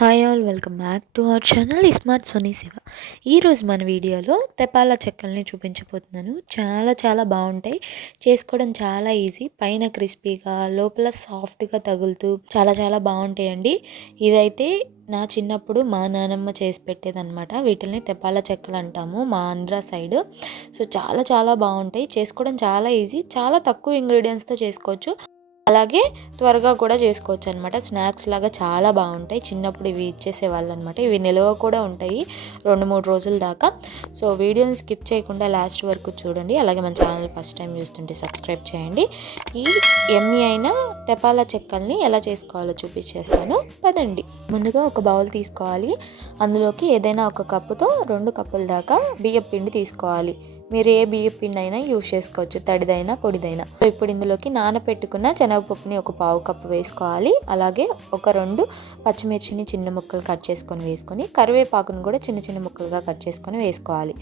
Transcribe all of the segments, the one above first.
Hi all, welcome back to our channel smart Sony Siva. ఈరోజు మన వీడియోలో తెపాల చెక్కల్ని చూపించబోతున్నాను. చాలా చాలా బాగుంటాయి, చేసుకోవడం చాలా ఈజీ. పైన క్రిస్పీగా లోపల సాఫ్ట్గా తగులుతూ చాలా చాలా బాగుంటాయండి. ఇదైతే నా చిన్నప్పుడు మా నానమ్మ చేసి పెట్టేదన్నమాట. వీటిని తెపాల చెక్కలు అంటాము మా ఆంధ్ర సైడ్. సో చాలా చాలా బాగుంటాయి, చేసుకోవడం చాలా ఈజీ. చాలా తక్కువ ఇంగ్రీడియంట్స్తో చేసుకోవచ్చు, అలాగే త్వరగా కూడా చేసుకోవచ్చు అనమాట. స్నాక్స్ లాగా చాలా బాగుంటాయి. చిన్నప్పుడు ఇవి ఇచ్చేసేవాళ్ళు అనమాట. ఇవి నిల్వ కూడా ఉంటాయి 2-3 రోజుల దాకా. సో వీడియోని స్కిప్ చేయకుండా లాస్ట్ వరకు చూడండి. అలాగే మన ఛానల్ ఫస్ట్ టైం చూస్తుంటే సబ్స్క్రైబ్ చేయండి. ఈ ఎమ్మి అయిన తెపాల చెక్కల్ని ఎలా చేసుకోవాలో చూపించేస్తాను, పదండి. ముందుగా ఒక బౌల్ తీసుకోవాలి. అందులోకి ఏదైనా ఒక కప్పుతో 2 కప్పుల దాకా బియ్యం పిండి తీసుకోవాలి. మీరు ఏ బియ్యం పిండి అయినా యూజ్ చేసుకోవచ్చు, తడిదైనా పొడిదైనా. సో ఇప్పుడు ఇందులోకి నానపెట్టుకున్న శనగపప్పుని ఒక పావు కప్పు వేసుకోవాలి. అలాగే ఒక 2 పచ్చిమిర్చిని చిన్న ముక్కలు కట్ చేసుకొని వేసుకొని, కరివేపాకును కూడా చిన్న చిన్న ముక్కలుగా కట్ చేసుకొని వేసుకోవాలి.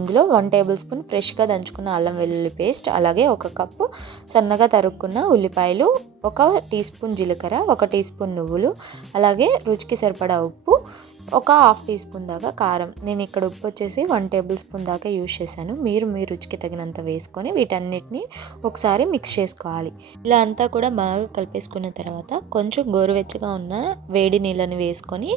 ఇందులో 1 టేబుల్ స్పూన్ ఫ్రెష్గా దంచుకున్న అల్లం వెల్లుల్లి పేస్ట్, అలాగే 1 కప్పు సన్నగా తరుక్కున్న ఉల్లిపాయలు, 1 టీ స్పూన్ జీలకర్ర, 1 టీ స్పూన్ నువ్వులు, అలాగే రుచికి సరిపడా ఉప్పు, 1/2 టీ స్పూన్ దాకా కారం. నేను ఇక్కడ ఉప్పు వచ్చేసి 1 టేబుల్ స్పూన్ దాకా యూజ్ చేశాను. మీరు మీ రుచికి తగినంత వేసుకొని వీటన్నిటిని ఒకసారి మిక్స్ చేసుకోవాలి. ఇలా అంతా కూడా బాగా కలిపేసుకున్న తర్వాత కొంచెం గోరువెచ్చగా ఉన్న వేడి నీళ్ళని వేసుకొని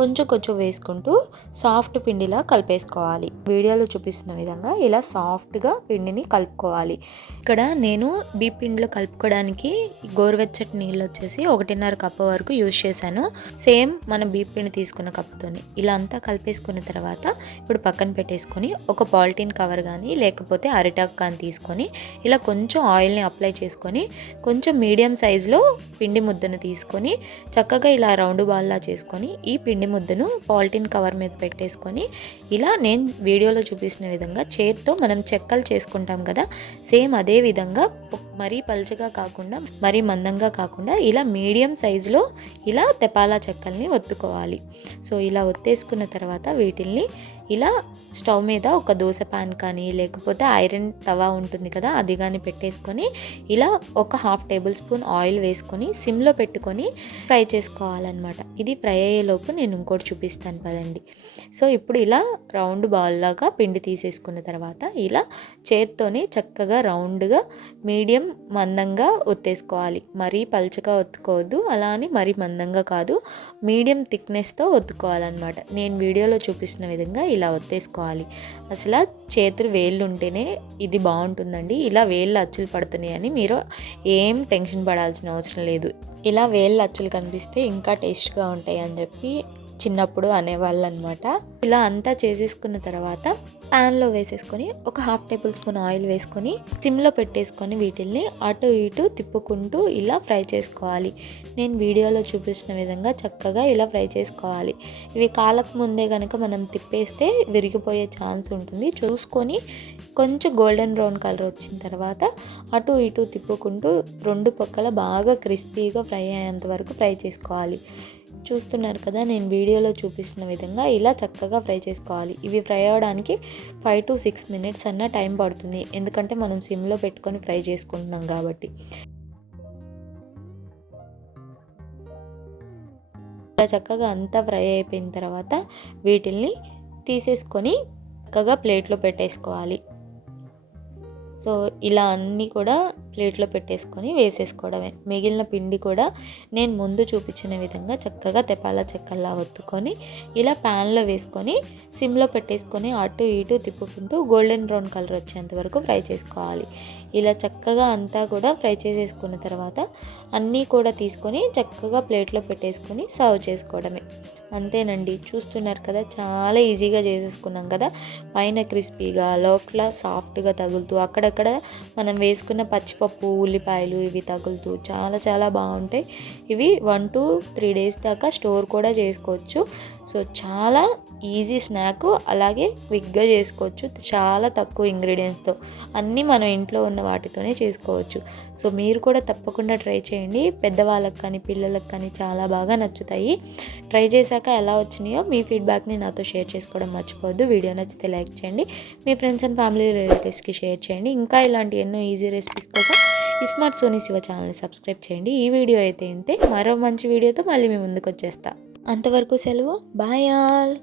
కొంచెం కొంచెం వేసుకుంటూ సాఫ్ట్ పిండిలా కలిపేసుకోవాలి. వీడియోలో చూపిస్తున్న విధంగా ఇలా సాఫ్ట్గా పిండిని కలుపుకోవాలి. ఇక్కడ నేను బీ పిండిలో కలుపుకోవడానికి గోరువెచ్చటి నీళ్ళు వచ్చేసి 1.5 కప్పు వరకు యూజ్ చేశాను. సేమ్ మన బీ పిండి తీసుకున్న కప్పుతోని ఇలా అంతా కలిపేసుకున్న తర్వాత ఇప్పుడు పక్కన పెట్టేసుకొని ఒక పాలిథిన్ కవర్ కానీ లేకపోతే అరిటాకు కానీ తీసుకొని ఇలా కొంచెం ఆయిల్ని అప్లై చేసుకొని కొంచెం మీడియం సైజులో పిండి ముద్దను తీసుకొని చక్కగా ఇలా రౌండ్ బాల్లా చేసుకొని ఈ పిండి ముద్దను పాలిథిన్ కవర్ మీద పెట్టేసుకొని ఇలా నేను వీడియోలో చూపించిన విధంగా చేత్తో మనం చెక్కలు చేసుకుంటాం కదా, సేమ్ అదే విధంగా మరీ పల్చగా కాకుండా మరీ మందంగా కాకుండా ఇలా మీడియం సైజులో ఇలా తెపాలా చెక్కల్ని ఒత్తుకోవాలి. సో ఇలా ఒత్తేసుకున్న తర్వాత వీటిల్ని ఇలా స్టవ్ మీద ఒక దోశ పాన్ కానీ లేకపోతే ఐరన్ తవా ఉంటుంది కదా, అది కానీ పెట్టేసుకొని ఇలా 1/2 టేబుల్ స్పూన్ ఆయిల్ వేసుకొని సిమ్లో పెట్టుకొని ఫ్రై చేసుకోవాలన్నమాట. ఇది ఫ్రై అయ్యేలోపు నేను ఇంకోటి చూపిస్తాను పదండి. సో ఇప్పుడు ఇలా రౌండ్ బాల్ లాగా పిండి తీసేసుకున్న తర్వాత ఇలా చేత్తోనే చక్కగా రౌండ్గా మీడియం మందంగా ఒత్తేసుకోవాలి. మరీ పల్చగా ఒత్తుకోవద్దు, అలా అని మరీ మందంగా కాదు, మీడియం థిక్నెస్తో ఒత్తుకోవాలన్నమాట. నేను వీడియోలో చూపిస్తున్న విధంగా ఇలా ఒత్తేసుకోవాలి. అసలు చేతులు వేళ్ళు ఉంటేనే ఇది బాగుంటుందండి. ఇలా వేళ్ళు అచ్చులు పడుతున్నాయని మీరు ఏం టెన్షన్ పడాల్సిన అవసరం లేదు. ఇలా వేళ్ళు అచ్చులు కనిపిస్తే ఇంకా టేస్ట్గా ఉంటాయి అని చెప్పి చిన్నప్పుడు అనేవాళ్ళు అనమాట. ఇలా అంతా చేసేసుకున్న తర్వాత ప్యాన్లో వేసేసుకొని 1/2 టేబుల్ స్పూన్ ఆయిల్ వేసుకొని సిమ్లో పెట్టేసుకొని వీటిల్ని అటు ఇటు తిప్పుకుంటూ ఇలా ఫ్రై చేసుకోవాలి. నేను వీడియోలో చూపించిన విధంగా చక్కగా ఇలా ఫ్రై చేసుకోవాలి. ఇవి కాలకు ముందే కనుక మనం తిప్పేస్తే విరిగిపోయే ఛాన్స్ ఉంటుంది. చూసుకొని కొంచెం గోల్డెన్ బ్రౌన్ కలర్ వచ్చిన తర్వాత అటు ఇటు తిప్పుకుంటూ 2 పక్కల బాగా క్రిస్పీగా ఫ్రై అయ్యేంత వరకు ఫ్రై చేసుకోవాలి. చూస్తున్నారు కదా, నేను వీడియోలో చూపిస్తున్న విధంగా ఇలా చక్కగా ఫ్రై చేసుకోవాలి. ఇవి ఫ్రై అవ్వడానికి 5 to 6 మినిట్స్ అన్న టైం పడుతుంది, ఎందుకంటే మనం సిమ్లో పెట్టుకొని ఫ్రై చేసుకుంటున్నాం కాబట్టి. ఇలా చక్కగా అంతా ఫ్రై అయిపోయిన తర్వాత వీటిల్ని తీసేసుకొని చక్కగా ప్లేట్లో పెట్టేసుకోవాలి. సో ఇలా అన్నీ కూడా ప్లేట్లో పెట్టేసుకొని వేసేసుకోవడమే. మిగిలిన పిండి కూడా నేను ముందు చూపించిన విధంగా చక్కగా తెపాల చెక్కల్లా ఒత్తుకొని ఇలా ప్యాన్లో వేసుకొని సిమ్లో పెట్టేసుకొని అటు ఇటు తిప్పుకుంటూ గోల్డెన్ బ్రౌన్ కలర్ వచ్చేంత వరకు ఫ్రై చేసుకోవాలి. ఇలా చక్కగా అంతా కూడా ఫ్రై చేసేసుకున్న తర్వాత అన్నీ కూడా తీసుకొని చక్కగా ప్లేట్లో పెట్టేసుకొని సర్వ్ చేసుకోవడమే. అంతేనండి, చూస్తున్నారు కదా, చాలా ఈజీగా చేసేసుకున్నాం కదా. పైన క్రిస్పీగా లోపల సాఫ్ట్గా తగులుతూ అక్కడక్కడ మనం వేసుకున్న పచ్చిపప్పు ఉల్లిపాయలు ఇవి తగులుతూ చాలా చాలా బాగుంటాయి. ఇవి 1 to 3 డేస్ దాకా స్టోర్ కూడా చేసుకోవచ్చు. సో చాలా ఈజీ స్నాక్, అలాగే క్విక్గా చేసుకోవచ్చు. చాలా తక్కువ ఇంగ్రీడియంట్స్తో అన్నీ మనం ఇంట్లో ఉన్న వాటితోనే చేసుకోవచ్చు. సో మీరు కూడా తప్పకుండా ట్రై చేయండి. పెద్దవాళ్ళకి కానీ పిల్లలకు కానీ చాలా బాగా నచ్చుతాయి. ట్రై చేశాక ఎలా వచ్చినాయో మీ ఫీడ్బ్యాక్ని నాతో షేర్ చేసుకోవడం మర్చిపోవద్దు. వీడియో నచ్చితే లైక్ చేయండి, మీ ఫ్రెండ్స్ అండ్ ఫ్యామిలీ రిలేటివ్స్కి షేర్ చేయండి. ఇంకా ఇలాంటి ఎన్నో ఈజీ రెసిపీస్ కోసం స్మార్ట్ సోనీ శివ ఛానల్ని సబ్స్క్రైబ్ చేయండి. ఈ వీడియో అయితే ఇంతే, మరో మంచి వీడియోతో మళ్ళీ మీ ముందుకు వచ్చేస్తా. అంతవరకు సెలవు. Bye all.